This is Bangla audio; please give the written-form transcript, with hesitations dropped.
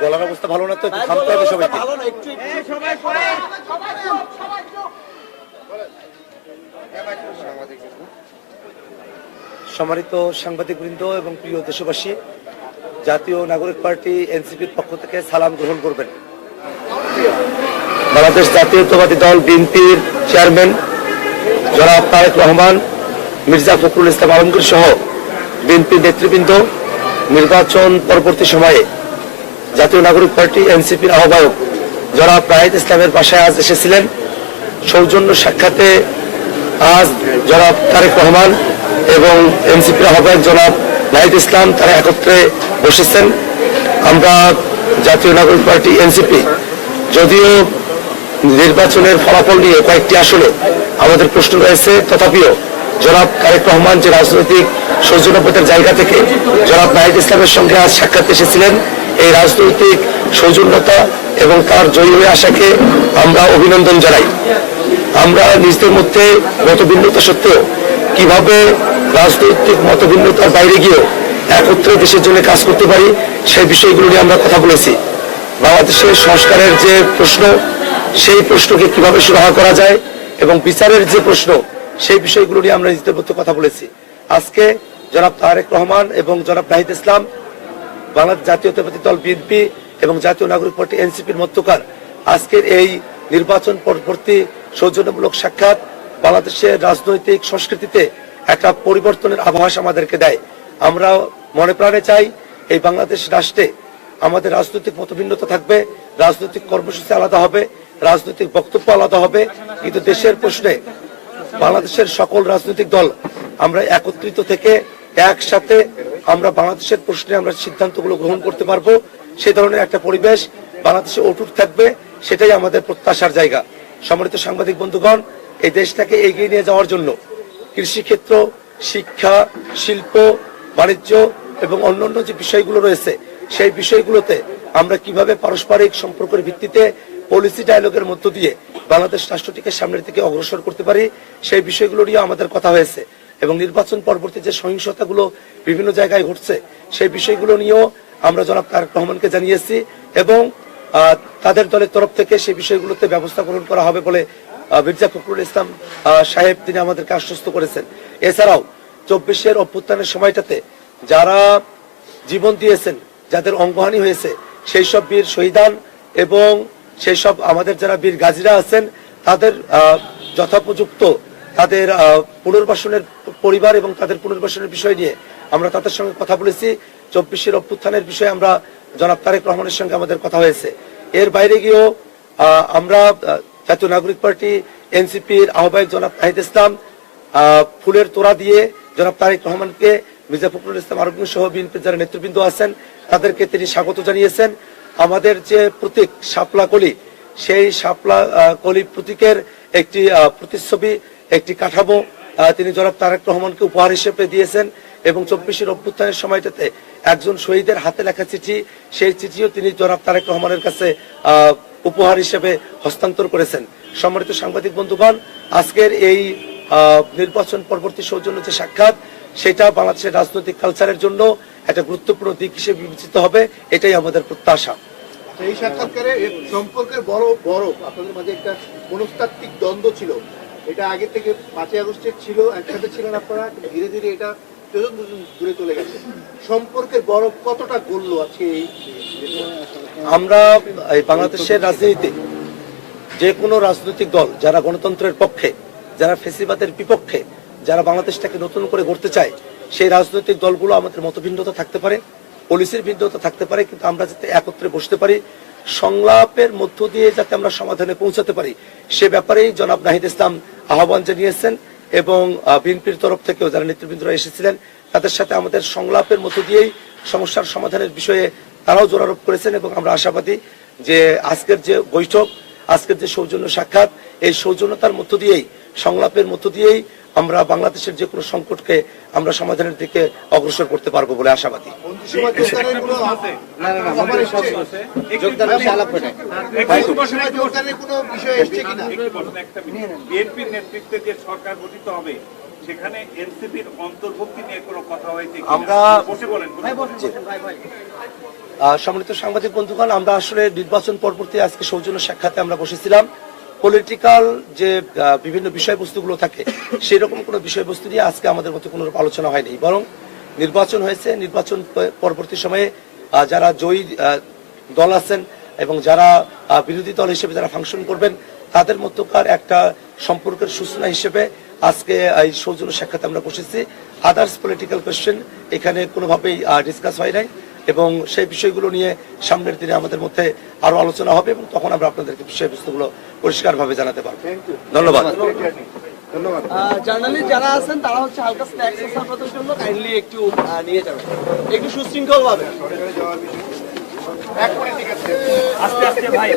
গলার অবস্থা ভালো না তো, থামতে হবে সবাইকে। সম্মানিত সাংবাদিকবৃন্দ এবং প্রিয় দেশবাসী, জাতীয় নাগরিক পার্টি এনসিপির পক্ষ থেকে সালাম গ্রহণ করবেন। বাংলাদেশ জাতীয়তাবাদী দল বিএনপির চেয়ারম্যান জনাব তারেক রহমান, মির্জা ফখরুল ইসলাম আলমগীর সহ বিএনপির নেতৃবৃন্দ নির্বাচন পরবর্তী সময়ে জাতীয় নাগরিক পার্টি এনসিপির আহ্বায়ক জনাব নাহিদ ইসলামের বাসায় আজ এসেছিলেন। সৌজন্য সাক্ষাতে আজ জনাব তারেক রহমান এবং এনসিপির আহ্বায়ক জনাব নাহিদ ইসলাম তারা একত্রে বসেছেন। আমরা জাতীয় নাগরিক পার্টি এনসিপি যদিও নির্বাচনের ফলাফল নিয়ে কয়েকটি আসলে আমাদের প্রশ্ন রয়েছে, তথাপিও জনাব তারেক রহমান যে রাজনৈতিক সৌজন্যবোধের জায়গা থেকে জনাব নাহিদ ইসলামের সঙ্গে আজ সাক্ষাৎ এসেছিলেন, এই রাজনৈতিক সৌজন্যতা এবং তার জয়ী হয়ে আসাকে আমরা অভিনন্দন জানাই। আমরা নিজেদের মধ্যে মতভিন্নতা সত্ত্বেও কিভাবে রাজনৈতিক মতভিন্নতার বাইরে গিয়েও একত্রে দেশের জন্য কাজ করতে পারি সেই বিষয়গুলো নিয়ে আমরা কথা বলেছি। বাংলাদেশের সংস্কারের যে প্রশ্ন, সেই প্রশ্নকে কিভাবে সুরাহা করা যায় এবং বিচারের যে প্রশ্ন, সেই বিষয়গুলো নিয়ে আমরা নিজেদের মধ্যে কথা বলেছি। আজকে জনাব তারেক রহমান এবং জনাব নাহিদ ইসলাম বাংলাদেশ জাতীয়তাবাদী দল বিএনপি এবং জাতীয় নাগরিক পার্টি এনসিপির মধ্যকার আজকের এই নির্বাচন পরবর্তী সৌজন্যমূলক সাক্ষাৎ বাংলাদেশের রাজনৈতিক সংস্কৃতিতে একটা পরিবর্তনের আভাস আমাদেরকে দেয়। আমরা মনে প্রাণে চাই এই বাংলাদেশ রাষ্ট্রে আমাদের রাজনৈতিক মতভিন্নতা থাকবে, রাজনৈতিক কর্মসূচি আলাদা হবে, রাজনৈতিক বক্তব্য আলাদা হবে, কিন্তু দেশের প্রশ্নে বাংলাদেশের সকল রাজনৈতিক দল আমরা একত্রিত থেকে একসাথে আমরা বাংলাদেশের প্রশ্নে আমরা সিদ্ধান্তগুলো গ্রহণ করতে পারবো। সেই ধরনের একটা পরিবেশ বাংলাদেশে অটুট থাকবে, সেটাই আমাদের প্রত্যাশার জায়গা। সম্মানিত সাংবাদিক বন্ধুগণ, এই দেশটাকে এগিয়ে নিয়ে যাওয়ার জন্য কৃষিক্ষেত্র, শিক্ষা, শিল্প, বাণিজ্য এবং অন্যান্য যে বিষয়গুলো রয়েছে, সেই বিষয়গুলোতে আমরা কিভাবে পারস্পরিক সম্পর্কের ভিত্তিতে পলিসি ডায়ালগের মধ্য দিয়ে বাংলাদেশ রাষ্ট্রটিকে সামনের দিকে অগ্রসর করতে পারি, সেই বিষয়গুলো নিয়ে আমাদের কথা হয়েছে। এবং নির্বাচন পরবর্তী যে সহিংসতাগুলো বিভিন্ন জায়গায় ঘটছে, সেই বিষয়গুলো নিয়েও আমরা জনাব তারেক রহমানকে জানিয়েছি এবং তাদের দলের তরফ থেকে সেই বিষয়গুলোতে ব্যবস্থা গ্রহণ করা হবে বলে মির্জা ফখরুল ইসলাম সাহেব তিনি আমাদেরকে আশ্বস্ত করেছেন। এছাড়াও 24-এর অভ্যুত্থানের সময়টাতে যারা জীবন দিয়েছেন, যাদের অঙ্গহানি হয়েছে, সেই সব বীর শহীদান এবং সেই সব আমাদের যারা বীর গাজীরা আছেন, তাদের যথোপযুক্ত তাদের পুনর্বাসনের পরিবার এবং তাদের পুনর্বাসনের বিষয় নিয়ে আমরা তাদের সঙ্গে কথা বলেছি। 24-এর অভ্যুত্থানের বিষয়ে আমরা জনাব তারেক রহমানের সঙ্গে আমাদের কথা হয়েছে। এর বাইরে গিয়েও আমরা জাতীয় নাগরিক পার্টি এনসিপির আহ্বায়ক জনাব নাহিদ ইসলাম ফুলের তোড়া দিয়ে জনাব তারেক রহমানকে, মির্জা ফখরুল ইসলাম আলমগীর সহ বিএনপির যারা নেতৃবৃন্দ আছেন তাদেরকে তিনি স্বাগত জানিয়েছেন। আমাদের যে প্রতীক শাপলা কলি, সেই শাপলা কলি প্রতীকের একটি প্রতিচ্ছবি, একটি কাঠামো তিনি জনাব তারেক রহমানকে উপহার হিসেবে দিয়েছেন এবং 24-এর অভ্যুত্থানের সময়টাতে একজন শহীদের হাতে লেখা চিঠি, সেই চিঠিও তিনি জনাব তারেক রহমানের কাছে উপহার হিসেবে হস্তান্তর করেছেন। সম্মানিত সাংবাদিক বন্ধুগণ, আজকের এই নির্বাচন পরবর্তী সৌজন্য যে সাক্ষাৎ, সেটা বাংলাদেশের রাজনৈতিক কালচারের জন্য একটা গুরুত্বপূর্ণ দিক হিসেবে বিবেচিত হবে, এটাই আমাদের প্রত্যাশা। এই সাক্ষাৎকারে সম্পর্কের বড় আপনাদের মাঝে একটা মনস্তাত্ত্বিক দ্বন্দ্ব ছিল, এটা আগে থেকে 5ই আগস্টের ছিল, একসাথে ছিলেন আপনারা, ধীরে ধীরে এটা দূরে চলে গেছে। সম্পর্কের বড় কতটা গড়লো আছে এই? আমরা এই বাংলাদেশের রাজনীতিতে যে কোনো রাজনৈতিক দল যারা গণতন্ত্রের পক্ষে, যারা ফ্যাসিবাদের বিপক্ষে, যারা বাংলাদেশটাকে নতুন করে গড়তে চায়, সেই রাজনৈতিক দলগুলো আমাদের মতভিন্নতা থাকতে পারে, পলিসির ভিন্নতা থাকতে পারে, কিন্তু আমরা যাতে একত্রে বসতে পারি, সংলাপের মধ্য দিয়ে যাতে আমরা সমাধানে পৌঁছাতে পারি, সে ব্যাপারেই জনাব নাহিদ ইসলাম আহ্বান জানিয়েছেন এবং বিএনপির তরফ থেকেও যারা নেতৃবৃন্দরা এসেছিলেন তাদের সাথে আমাদের সংলাপের মধ্য দিয়েই সমস্যার সমাধানের বিষয়ে তারাও জোর আরোপ করেছেন। এবং আমরা আশাবাদী যে আজকের যে বৈঠক, আজকের যে সৌজন্য সাক্ষাৎ, এই সৌজন্যতার মধ্য দিয়েই, সংলাপের মধ্য দিয়েই আমরা বাংলাদেশের যে কোনো সংকটকে আমরা সমাধানের দিকে অগ্রসর করতে পারবো বলে আশাবাদী। মন্ত্রিসভা যোগদানের কোনো খবর এসেছে? মন্ত্রিসভা যোগদানের কোনো বিষয় এসছে কিনা? বিএনপির নেতৃত্বে যে সরকার গঠিত হবে সেখানে এনসিপির অন্তর্ভুক্তি নিয়ে কোনো কথা হয়েছে কিনা? আমরা বসে বলেন। সম্মানিত সাংবাদিক বন্ধুগণ, আমরা আসলে নির্বাচন পরবর্তী আজকে সৌজন্য সাক্ষাতে আমরা বসেছিলাম। পলিটিক্যাল যে বিভিন্ন বিষয়বস্তুগুলো থাকে সেই রকম কোনো বিষয়বস্তু নিয়ে আজকে আমাদের মধ্যে কোনো আলোচনা হয়নি, বরং নির্বাচন হয়েছে। নির্বাচন পরবর্তী সময়ে যারা জয়ী দল আছেন এবং যারা বিরোধী দল হিসেবে যারা ফাংশন করবেন তাদের মধ্যকার একটা সম্পর্কের সূচনা হিসেবে আজকে এই সৌজন্য সাক্ষাতে আমরা বসেছি। আদার্স পলিটিক্যাল কোয়েশ্চেন এখানে কোনোভাবেই ডিসকাস হয় নাই এবং সেই বিষয়গুলো নিয়ে সামনের দিনে আমাদের মধ্যে আরো আলোচনা হবে এবং তখন আমরা আপনাদেরকে বিষয়বস্তুগুলো পরিষ্কারভাবে জানাতে পারবো। ধন্যবাদ। ধন্যবাদ। জার্নালিস্ট যারা আছেন তারা হচ্ছে হালকা স্ন্যাক্স আপনাদের জন্য কাইন্ডলি একটু নিয়ে যাবেন, একটু সুশৃঙ্খল ভাবে। আস্তে আস্তে ভাই